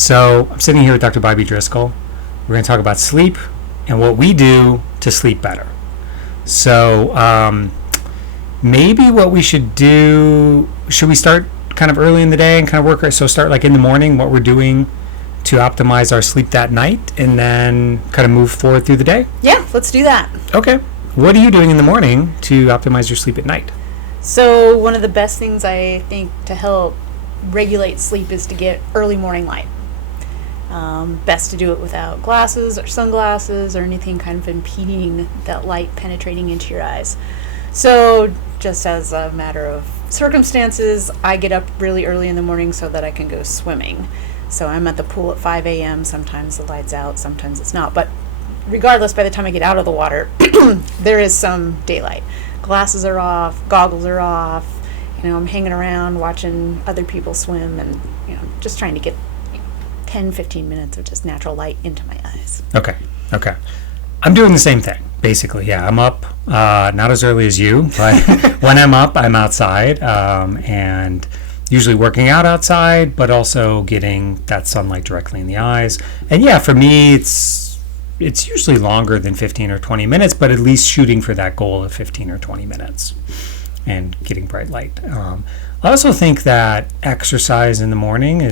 So I'm sitting here with Dr. Bobby Driscoll. We're going to talk about sleep and what we do to sleep better. So maybe what we should do, should we start kind of early in the day and kind of work, so start like in the morning, what we're doing to optimize our sleep that night, and then kind of move forward through the day? Yeah, let's do that. Okay. What are you doing in the morning to optimize your sleep at night? So one of the best things I think to help regulate sleep is to get early morning light. Best to do it without glasses or sunglasses or anything kind of impeding that light penetrating into your eyes. So just as a matter of circumstances, I get up really early in the morning so that I can go swimming. So I'm at the pool at 5 a.m. Sometimes the light's out, sometimes it's not. But regardless, by the time I get out of the water, there is some daylight. Glasses are off, goggles are off. I'm hanging around watching other people swim and, just trying to get 10, 15 minutes of just natural light into my eyes. Okay. I'm doing the same thing, basically. Yeah, I'm up, not as early as you, but when I'm up, I'm outside, and usually working out outside, but also getting that sunlight directly in the eyes. And yeah, for me, it's usually longer than 15 or 20 minutes, but at least shooting for that goal of 15 or 20 minutes and getting bright light. I also think that exercise in the morning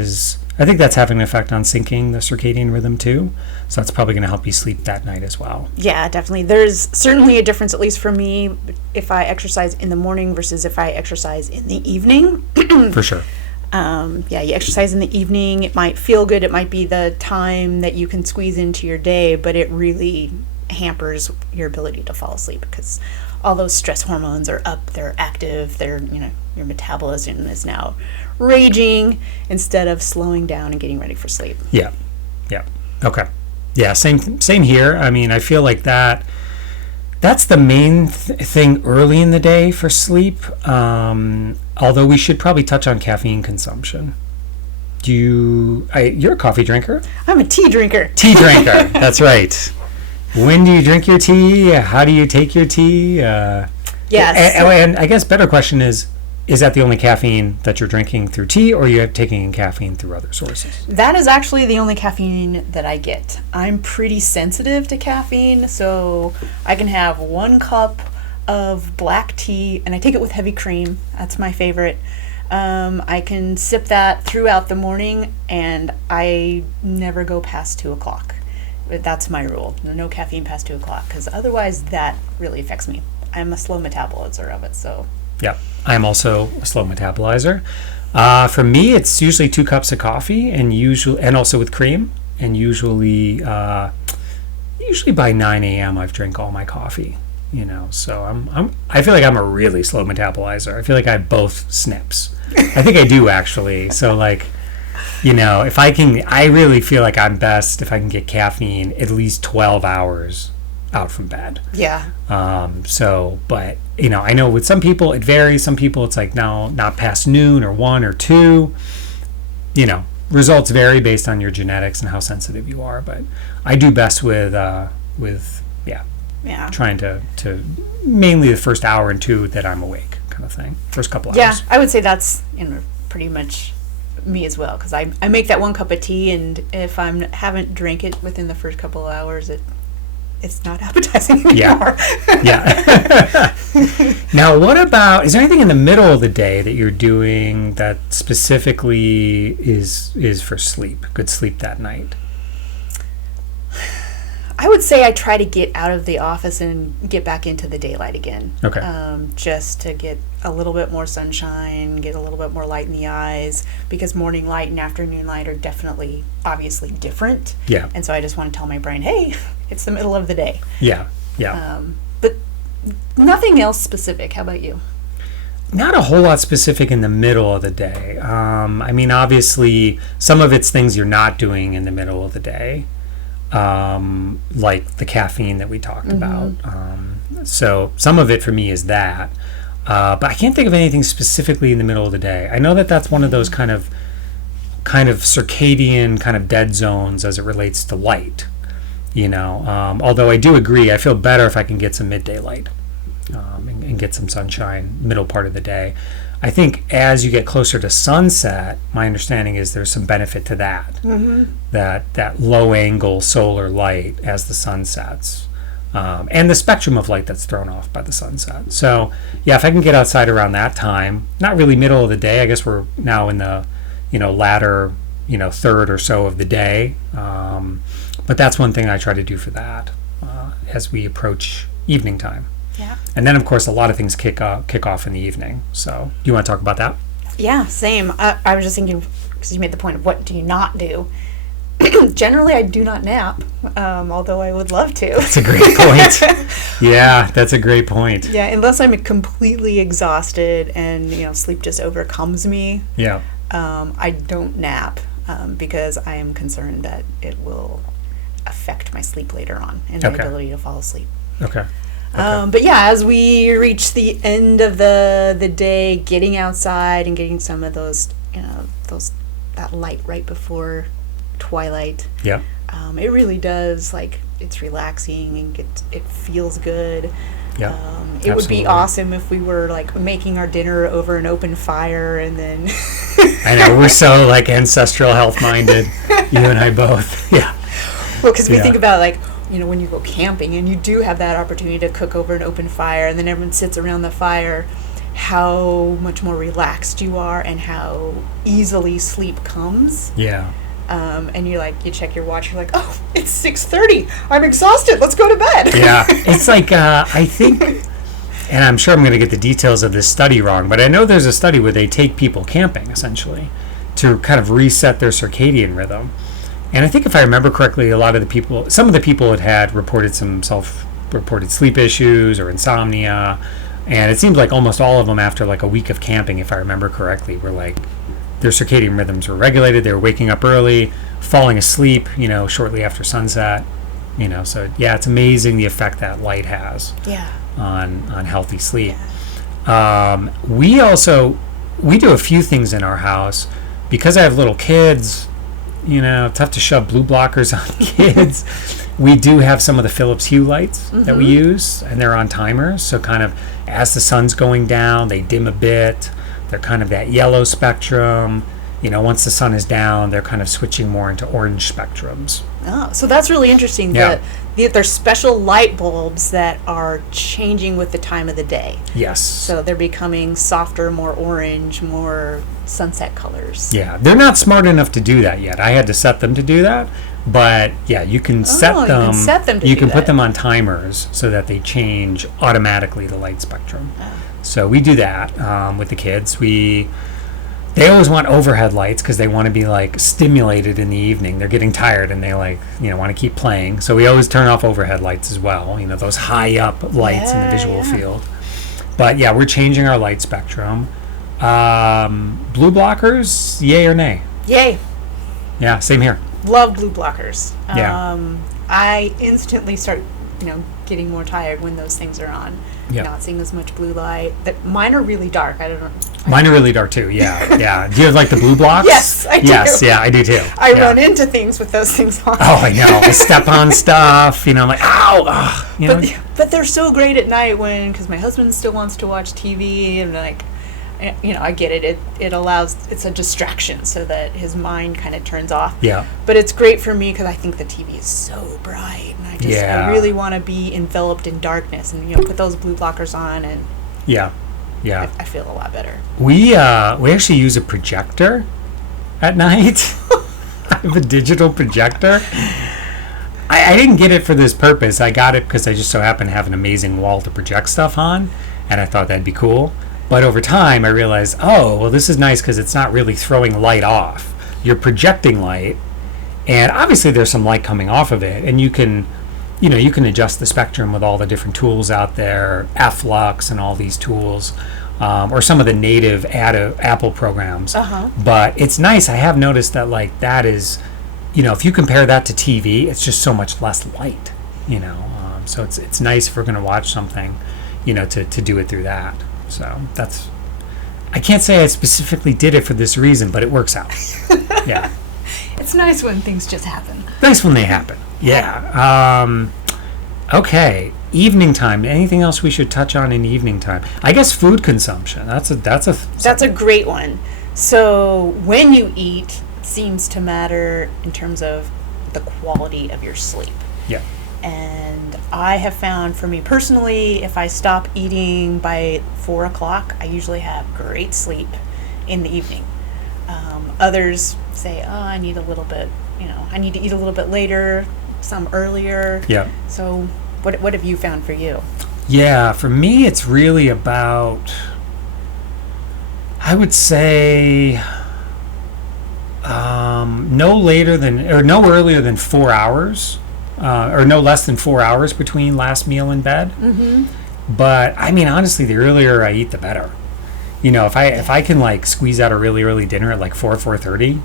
I think that's having an effect on syncing the circadian rhythm too. So that's probably going to help you sleep that night as well. Yeah, definitely. There's certainly a difference, at least for me, if I exercise in the morning versus if I exercise in the evening. For sure. You exercise in the evening. It might feel good. It might be the time that you can squeeze into your day, but it really hampers your ability to fall asleep because all those stress hormones are up. They're active. Your metabolism is now raging instead of slowing down and getting ready for sleep. Yeah. Okay. Yeah, same here. I mean, I feel like that's the main thing early in the day for sleep. Although we should probably touch on caffeine consumption. You're a coffee drinker? I'm a tea drinker. Tea drinker. That's right. When do you drink your tea? How do you take your tea? Yes. And I guess better question is that the only caffeine that you're drinking through tea, or are you taking caffeine through other sources? That is actually the only caffeine that I get. I'm pretty sensitive to caffeine, so I can have 1 cup of black tea, and I take it with heavy cream. That's my favorite. I can sip that throughout the morning, and I never go past 2 o'clock. That's my rule. No caffeine past 2 o'clock, because otherwise that really affects me. I'm a slow metabolizer of it, so... Yeah, I'm also a slow metabolizer. For me, it's usually 2 cups of coffee, and also with cream. And usually by 9 a.m. I've drank all my coffee. So I feel like I'm a really slow metabolizer. I feel like I have both SNPs. I think I do actually. So if I really feel like I'm best if I can get caffeine at least 12 hours out from bed. Yeah. But I know with some people it varies. Some people it's like now not past noon or 1 or 2. Results vary based on your genetics and how sensitive you are. But I do best with trying to mainly the first hour and 2 that I'm awake kind of thing. First couple hours. Yeah, I would say that's pretty much me as well, because I make that 1 cup of tea, and if I haven't drank it within the first couple of hours, it's not appetizing anymore. Yeah. Now, what about, is there anything in the middle of the day that you're doing that specifically is for sleep, good sleep that night? I would say I try to get out of the office and get back into the daylight again. Okay. Just to get a little bit more sunshine, get a little bit more light in the eyes, because morning light and afternoon light are definitely, obviously different. Yeah. And so I just want to tell my brain, hey, it's the middle of the day. Yeah. But nothing else specific. How about you? Not a whole lot specific in the middle of the day. Obviously, some of it's things you're not doing in the middle of the day. Like the caffeine that we talked about. So some of it for me is that. But I can't think of anything specifically in the middle of the day. I know that that's one of those kind of circadian kind of dead zones as it relates to light. Although I do agree, I feel better if I can get some midday light and get some sunshine middle part of the day. I think as you get closer to sunset, my understanding is there's some benefit to that. That low angle solar light as the sun sets, and the spectrum of light that's thrown off by the sunset. So yeah, if I can get outside around that time, not really middle of the day. I guess we're now in the latter third or so of the day. But that's one thing I try to do for that as we approach evening time. Yeah. And then, of course, a lot of things kick off in the evening. So, do you want to talk about that? Yeah, same. I was just thinking, because you made the point of what do you not do. Generally, I do not nap, although I would love to. That's a great point. Yeah, that's a great point. Yeah, unless I'm completely exhausted and sleep just overcomes me. Yeah. I don't nap because I am concerned that it will affect my sleep later on and my ability to fall asleep. Okay. But yeah, as we reach the end of the day, getting outside and getting some of those, that light right before twilight. Yeah. It really does, it's relaxing and it feels good. Yeah. It would be awesome if we were making our dinner over an open fire and then. I know, we're so ancestral health minded, you and I both. Yeah. Well, because we think about when you go camping and you do have that opportunity to cook over an open fire and then everyone sits around the fire, how much more relaxed you are and how easily sleep comes. Yeah. And you check your watch, you're oh, it's 6:30. I'm exhausted. Let's go to bed. Yeah. It's I think, and I'm sure I'm going to get the details of this study wrong, but I know there's a study where they take people camping, essentially, to kind of reset their circadian rhythm. And I think if I remember correctly, some of the people had reported some self-reported sleep issues or insomnia. And it seems like almost all of them after a week of camping, if I remember correctly, were their circadian rhythms were regulated. They were waking up early, falling asleep, shortly after sunset. So yeah, it's amazing the effect that light has on healthy sleep. We do a few things in our house because I have little kids. Tough to shove blue blockers on kids. We do have some of the Philips Hue lights that we use, and they're on timers. So kind of as the sun's going down, they dim a bit. They're kind of that yellow spectrum. Once the sun is down, they're kind of switching more into orange spectrums. Oh, so that's really interesting. Yeah. There's special light bulbs that are changing with the time of the day. Yes. So they're becoming softer, more orange, more sunset colors. Yeah, they're not smart enough to do that yet. I had to set them to do that. But yeah, you can set them. You can put them on timers so that they change automatically the light spectrum. Oh. So we do that with the kids. They always want overhead lights because they want to be stimulated in the evening. They're getting tired and they want to keep playing. So we always turn off overhead lights as well. Those high up lights in the visual field. But yeah, we're changing our light spectrum. Blue blockers, yay or nay? Yay. Yeah, same here. Love blue blockers. Yeah. I instantly start, getting more tired when those things are on. Yeah. Not seeing as much blue light. Mine are really dark. I don't know. Mine are really dark too. Yeah, yeah. Do you have the blue blocks? Yes, I do. Yes, yeah, I do too. I run into things with those things on. Oh, I know. I step on stuff. I'm like, ow. Ugh, But they're so great at night because my husband still wants to watch TV and I get it. It's a distraction so that his mind kind of turns off. Yeah. But it's great for me because I think the TV is so bright and I really want to be enveloped in darkness and put those blue blockers on and yeah. I feel a lot better. We actually use a projector at night. I have a digital projector. I didn't get it for this purpose. I got it because I just so happen to have an amazing wall to project stuff on, and I thought that'd be cool. But over time, I realized, this is nice because it's not really throwing light off. You're projecting light, and obviously there's some light coming off of it, and you can adjust the spectrum with all the different tools out there, Flux and all these tools, or some of the native Apple programs. But it's nice. I have noticed that that is, if you compare that to TV, it's just so much less light. So it's nice if we're going to watch something, to do it through that. So I can't say I specifically did it for this reason, but it works out. Yeah. It's nice when things just happen. Nice when they happen. Yeah. Okay. Evening time. Anything else we should touch on in evening time? I guess food consumption. That's a great one. So when you eat, it seems to matter in terms of the quality of your sleep. Yeah. And I have found, for me personally, if I stop eating by 4 o'clock, I usually have great sleep in the evening. Others say, oh, I need a little bit, I need to eat a little bit later, some earlier. Yeah. So what have you found for you? Yeah, for me, it's really about, I would say, no earlier than 4 hours, or no less than 4 hours between last meal and bed. Mm-hmm. But I mean, honestly, the earlier I eat, the better. If I can like squeeze out a really early dinner at like 4:30,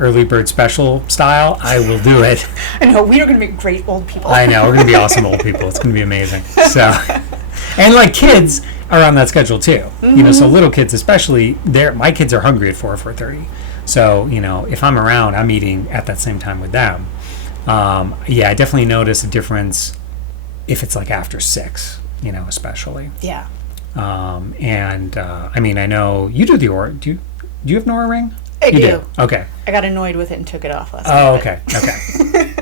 early bird special style, I will do it. I know, we are going to make great old people. I know, we're going to be awesome old people. It's going to be amazing. So, and like kids are on that schedule too. Mm-hmm. So little kids especially, my kids are hungry at 4:30. So, if I'm around, I'm eating at that same time with them. I definitely notice a difference if it's like after 6, especially. Yeah. I mean, I know you do the Oura. Do you have an Oura ring? I do. Okay. I got annoyed with it and took it off last Oh, night. okay.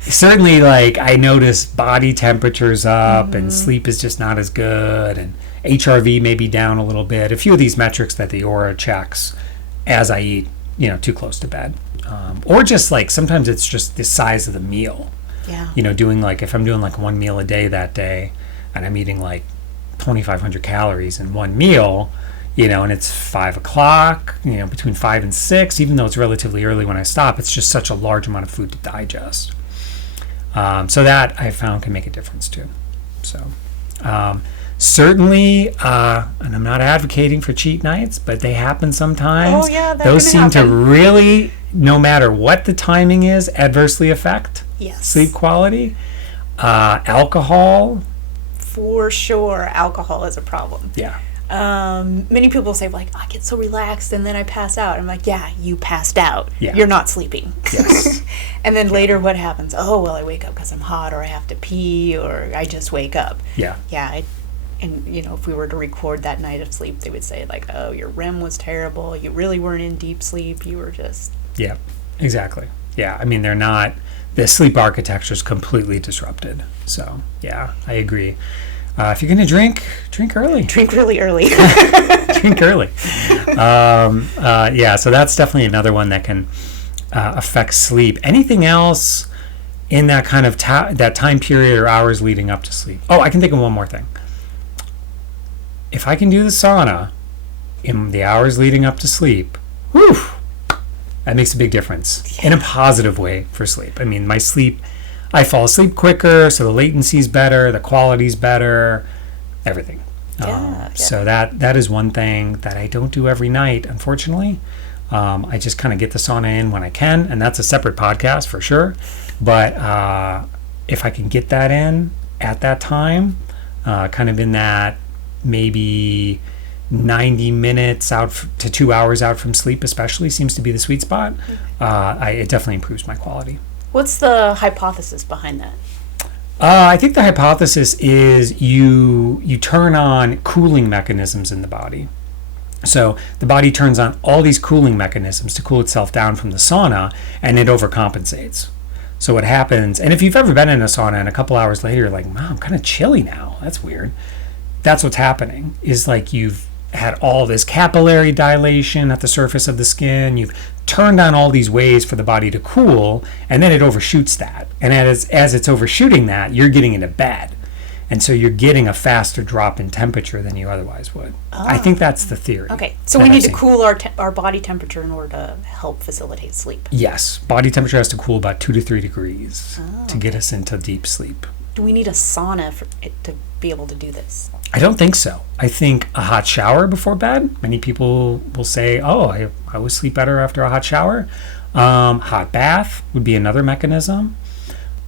Certainly, like, I notice body temperature's up and sleep is just not as good, and HRV may be down a little bit. A few of these metrics that the Oura checks as I eat, too close to bed. Or just like, sometimes it's just the size of the meal. Yeah. If I'm doing like one meal a day that day, and I'm eating like 2,500 calories in one meal, and it's 5 o'clock, between 5 and 6, even though it's relatively early when I stop, it's just such a large amount of food to digest. So that I found can make a difference too. So certainly, and I'm not advocating for cheat nights, but they happen sometimes. Oh yeah, those seem to really, no matter what the timing is, adversely affect sleep quality. Alcohol. For sure, alcohol is a problem. Yeah. Many people say, like, I get so relaxed and then I pass out. I'm like, yeah, you passed out. Yeah. You're not sleeping. Yes. And then later what happens? Oh, well, I wake up because I'm hot, or I have to pee, or I just wake up. Yeah. Yeah. And, if we were to record that night of sleep, they would say, like, oh, your REM was terrible. You really weren't in deep sleep. You were just... Yeah, exactly. Yeah, I mean, the sleep architecture is completely disrupted. So, yeah, I agree. If you're going to drink early. Drink really early. Drink early. So that's definitely another one that can affect sleep. Anything else in that kind of that time period or hours leading up to sleep? Oh, I can think of one more thing. If I can do the sauna in the hours leading up to sleep, whew, that makes a big difference in a positive way for sleep. I mean, I fall asleep quicker, so the latency's better, the quality's better, everything. So that is one thing that I don't do every night, unfortunately. I just kind of get the sauna in when I can, and that's a separate podcast for sure. But if I can get that in at that time, kind of in that maybe 90 minutes out to 2 hours out from sleep especially seems to be the sweet spot. It definitely improves my quality. What's the hypothesis behind that? I think the hypothesis is you turn on cooling mechanisms in the body. So the body turns on all these cooling mechanisms to cool itself down from the sauna, and it overcompensates. So what happens, and if you've ever been in a sauna and a couple hours later you're like, wow, I'm kind of chilly now, that's weird. That's what's happening, is like you've had all this capillary dilation at the surface of the skin. You've turned on all these ways for the body to cool, and then it overshoots that. And as it's overshooting that, you're getting into bed. And so you're getting a faster drop in temperature than you otherwise would. I think that's the theory. Okay, so we need to cool our body temperature in order to help facilitate sleep. Yes, body temperature has to cool about 2 to 3 degrees to get us into deep sleep. Do we need a sauna to be able to do this? I don't think so. I think a hot shower before bed. Many people will say, oh, I always sleep better after a hot shower. Hot bath would be another mechanism.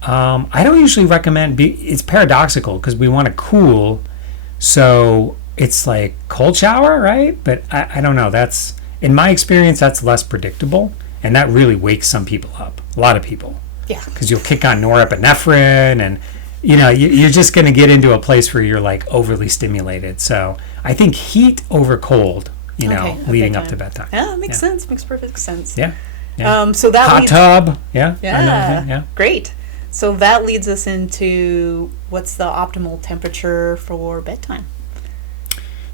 I don't usually recommend, it's paradoxical because we want to cool, so it's like cold shower, right? But I don't know. That's, in my experience, that's less predictable, and that really wakes some people up, a lot of people. Yeah. Because you'll kick on norepinephrine, and you're just going to get into a place where you're like overly stimulated. So I think heat over cold, leading up to bedtime. Yeah, that makes sense. Makes perfect sense. Yeah. So that hot leads, tub. Yeah. Yeah. Great. So that leads us into what's the optimal temperature for bedtime?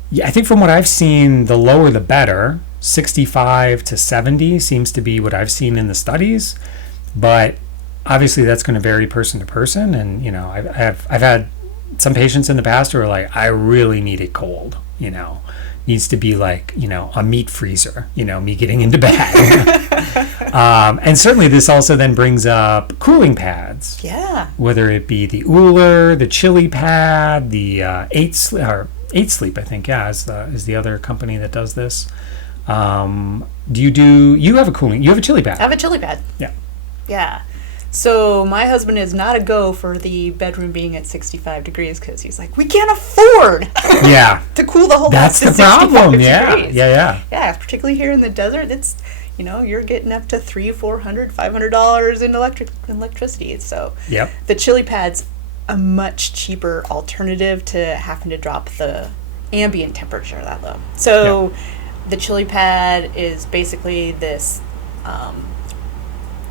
Yeah, I think from what I've seen, the lower the better. 65 to 70 seems to be what I've seen in the studies, but obviously that's going to vary person to person. And I've had some patients in the past who are like, I really need it cold. Needs to be like a meat freezer. Me getting into bed. And certainly this also then brings up cooling pads. Yeah. Whether it be the Uller, the Chili Pad, the 8 Sleep, I think, is the other company that does this. You have a Chili Pad? I have a Chili Pad. Yeah. Yeah. So my husband is not a go for the bedroom being at 65 degrees because he's like, we can't afford to cool the whole house to 65 problem. degrees. Yeah, particularly here in the desert, it's you're getting up to $300, $400, $500 in electricity. So the Chili Pad's a much cheaper alternative to having to drop the ambient temperature that low. So the Chili Pad is basically this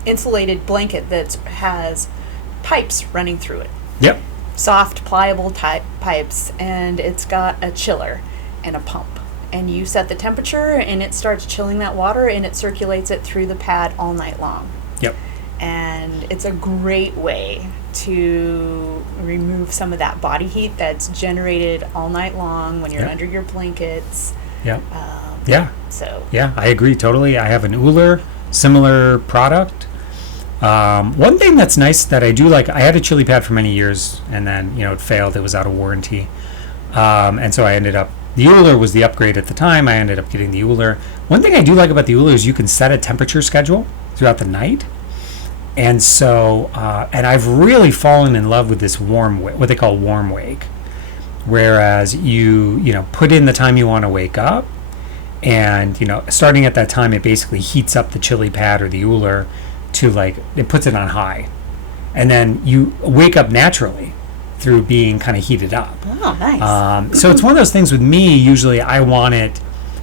insulated blanket that has pipes running through it. Yep. Soft, pliable type pipes, and it's got a chiller and a pump. And you set the temperature, and it starts chilling that water, and it circulates it through the pad all night long. Yep. And it's a great way to remove some of that body heat that's generated all night long when you're under your blankets. Yep. So. Yeah, I agree totally. I have an Uller, similar product. One thing that's nice that I do like, I had a Chili Pad for many years, and then it failed. It was out of warranty, and so I ended up. The Uller was the upgrade at the time. I ended up getting the Uller. One thing I do like about the Uller is you can set a temperature schedule throughout the night. And so, and I've really fallen in love with this what they call warm wake. Whereas you put in the time you want to wake up, and, starting at that time, it basically heats up the Chili Pad or the Uller to it puts it on high. And then you wake up naturally through being kind of heated up. Oh, nice. So it's one of those things with me, usually I want it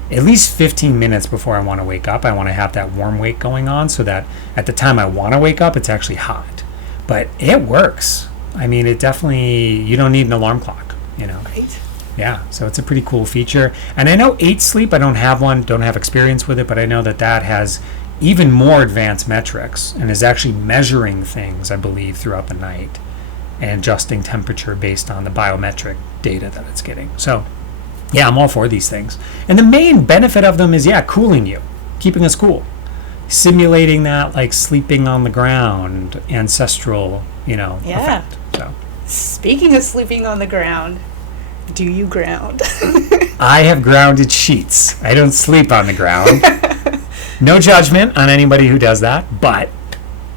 at least 15 minutes before I want to wake up. I want to have that warm wake going on so that at the time I want to wake up, it's actually hot. But it works. I mean, it definitely, you don't need an alarm clock, Great. Yeah, so it's a pretty cool feature. And I know 8 Sleep, I don't have experience with it, but I know that has even more advanced metrics and is actually measuring things, I believe, throughout the night and adjusting temperature based on the biometric data that it's getting. So, yeah, I'm all for these things. And the main benefit of them is, cooling you, keeping us cool, simulating that like sleeping on the ground, ancestral, effect. So, speaking of sleeping on the ground, do you ground? I have grounded sheets. I don't sleep on the ground. No judgment on anybody who does that, but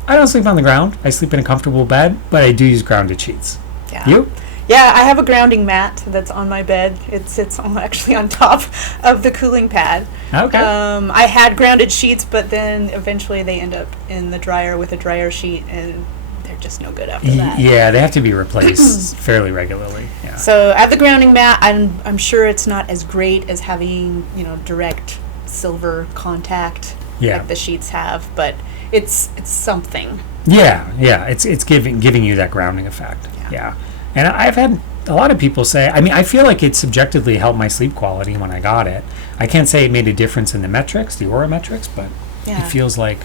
I don't sleep on the ground. I sleep in a comfortable bed, but I do use grounded sheets. Yeah. You? Yeah, I have a grounding mat that's on my bed. It sits actually on top of the cooling pad. Okay. I had grounded sheets, but then eventually they end up in the dryer with a dryer sheet, and they're just no good after that. Yeah, they have to be replaced fairly regularly. Yeah. So at the grounding mat, I'm sure it's not as great as having direct silver contact like the sheets have, but it's something. Yeah, it's giving you that grounding effect. Yeah. And I've had a lot of people say, I feel like it subjectively helped my sleep quality when I got it. I can't say it made a difference in the metrics, the aura metrics, but it feels like...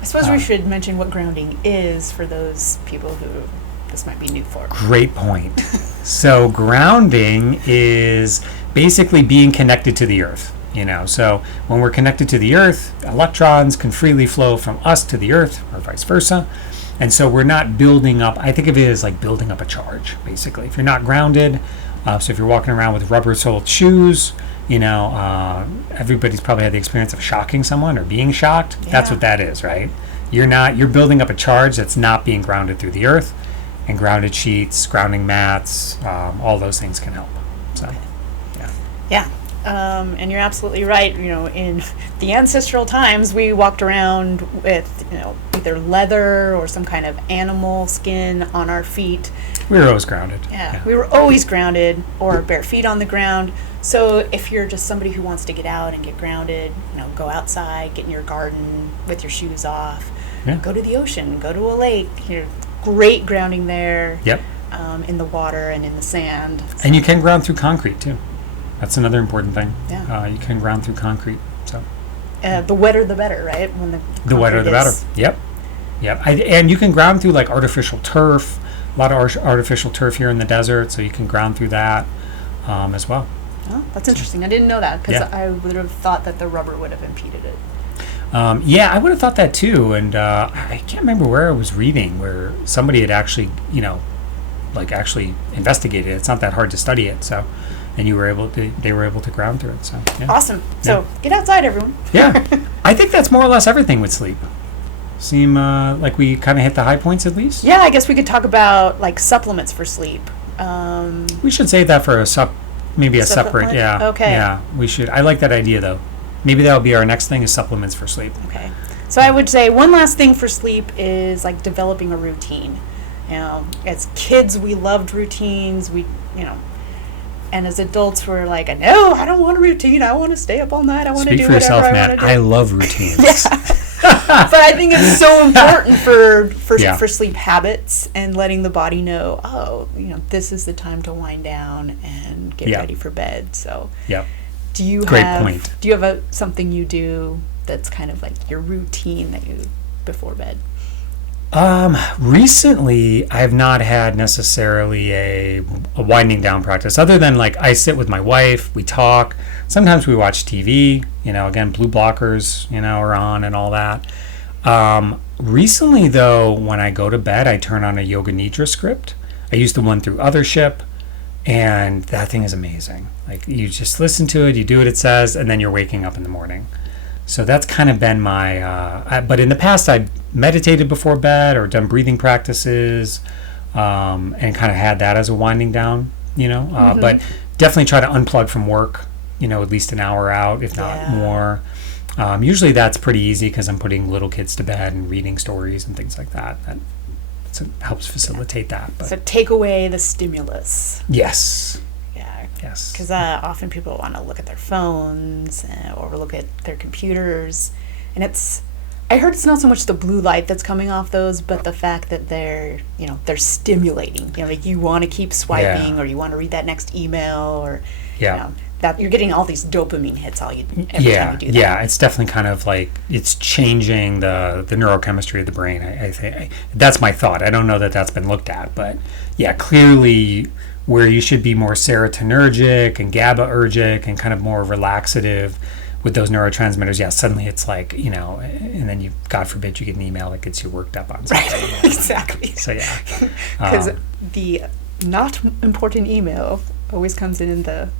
I suppose we should mention what grounding is for those people who this might be new for. Great point. So grounding is basically being connected to the earth. So when we're connected to the earth, electrons can freely flow from us to the earth or vice versa. And so we're not building up, I think of it as like building up a charge, basically. If you're not grounded, so if you're walking around with rubber-soled shoes, everybody's probably had the experience of shocking someone or being shocked. Yeah. That's what that is, right? You're building up a charge that's not being grounded through the earth. And grounded sheets, grounding mats, all those things can help. So, yeah. And you're absolutely right. In the ancestral times, we walked around with, either leather or some kind of animal skin on our feet. We were always grounded. Yeah, we were always grounded, or bare feet on the ground. So if you're just somebody who wants to get out and get grounded, go outside, get in your garden with your shoes off, go to the ocean, go to a lake. Great grounding there. Yep. In the water and in the sand. And you can ground through concrete too. That's another important thing. Yeah. You can ground through concrete. So. The wetter the better, right? When the wetter the better. Yep. And you can ground through like artificial turf. A lot of artificial turf here in the desert, so you can ground through that as well. Oh, that's interesting. I didn't know that, because I would have thought that the rubber would have impeded it. I would have thought that too. And I can't remember where I was reading where somebody had actually, actually investigated it. It's not that hard to study it. So, and they were able to ground through it. So awesome. So get outside, everyone. Yeah, I think that's more or less everything with sleep. Seem like we kind of hit the high points at least. Yeah, I guess we could talk about like supplements for sleep. We should save that for maybe a separate. Yeah. Okay. Yeah, we should. I like that idea though. Maybe that'll be our next thing, is supplements for sleep. Okay. So I would say one last thing for sleep is like developing a routine. As kids, we loved routines. And as adults, we're like, no, I don't want a routine. I want to stay up all night. I want to do whatever yourself, I Matt. want to do. I love routines. But I think it's so important for sleep habits and letting the body know, this is the time to wind down and get ready for bed. So do you have something you do that's kind of like your routine that you before bed? Recently, I've not had necessarily a winding down practice, other than like I sit with my wife, we talk. Sometimes we watch TV, again, blue blockers, are on and all that. Recently, though, when I go to bed, I turn on a Yoga Nidra script. I use the one through Othership, and that thing is amazing. Like, you just listen to it, you do what it says, and then you're waking up in the morning. So that's kind of been my, but in the past I'd meditated before bed or done breathing practices, and kind of had that as a winding down, but definitely try to unplug from work, at least an hour out, if not more. Usually that's pretty easy because I'm putting little kids to bed and reading stories and things like that. That helps facilitate that. But. So take away the stimulus. Yes. Yes. Because often people want to look at their phones or look at their computers. And I heard it's not so much the blue light that's coming off those, but the fact that they're stimulating. Like you want to keep swiping or you want to read that next email or, that you're getting all these dopamine hits every time you do that. Yeah, it's definitely kind of like it's changing the neurochemistry of the brain. I think that's my thought. I don't know that that's been looked at, but clearly where you should be more serotonergic and GABAergic and kind of more relaxative with those neurotransmitters, suddenly it's like, and then God forbid you get an email that gets you worked up on something. Right, exactly. So, Because the not important email always comes in the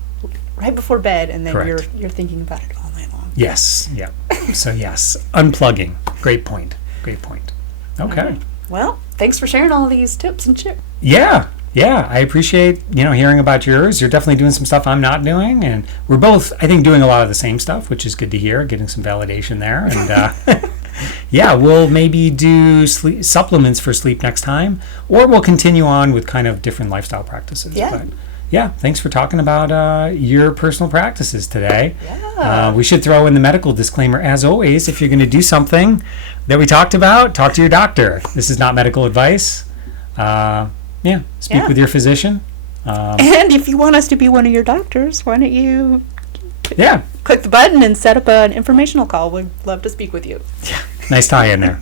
right before bed, and then you're thinking about it all night long. Yes, So, unplugging. Great point. Okay. Well, thanks for sharing all these tips and tricks. Yeah, I appreciate, hearing about yours. You're definitely doing some stuff I'm not doing, and we're both, I think, doing a lot of the same stuff, which is good to hear, getting some validation there. And we'll maybe do supplements for sleep next time, or we'll continue on with kind of different lifestyle practices. But thanks for talking about your personal practices today. We should throw in the medical disclaimer, as always. If you're going to do something that we talked about, talk to your doctor. This is not medical advice. Speak with your physician. And if you want us to be one of your doctors, why don't you click the button and set up an informational call. We'd love to speak with you. Nice tie in there.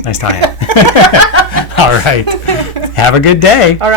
All right. Have a good day. All right.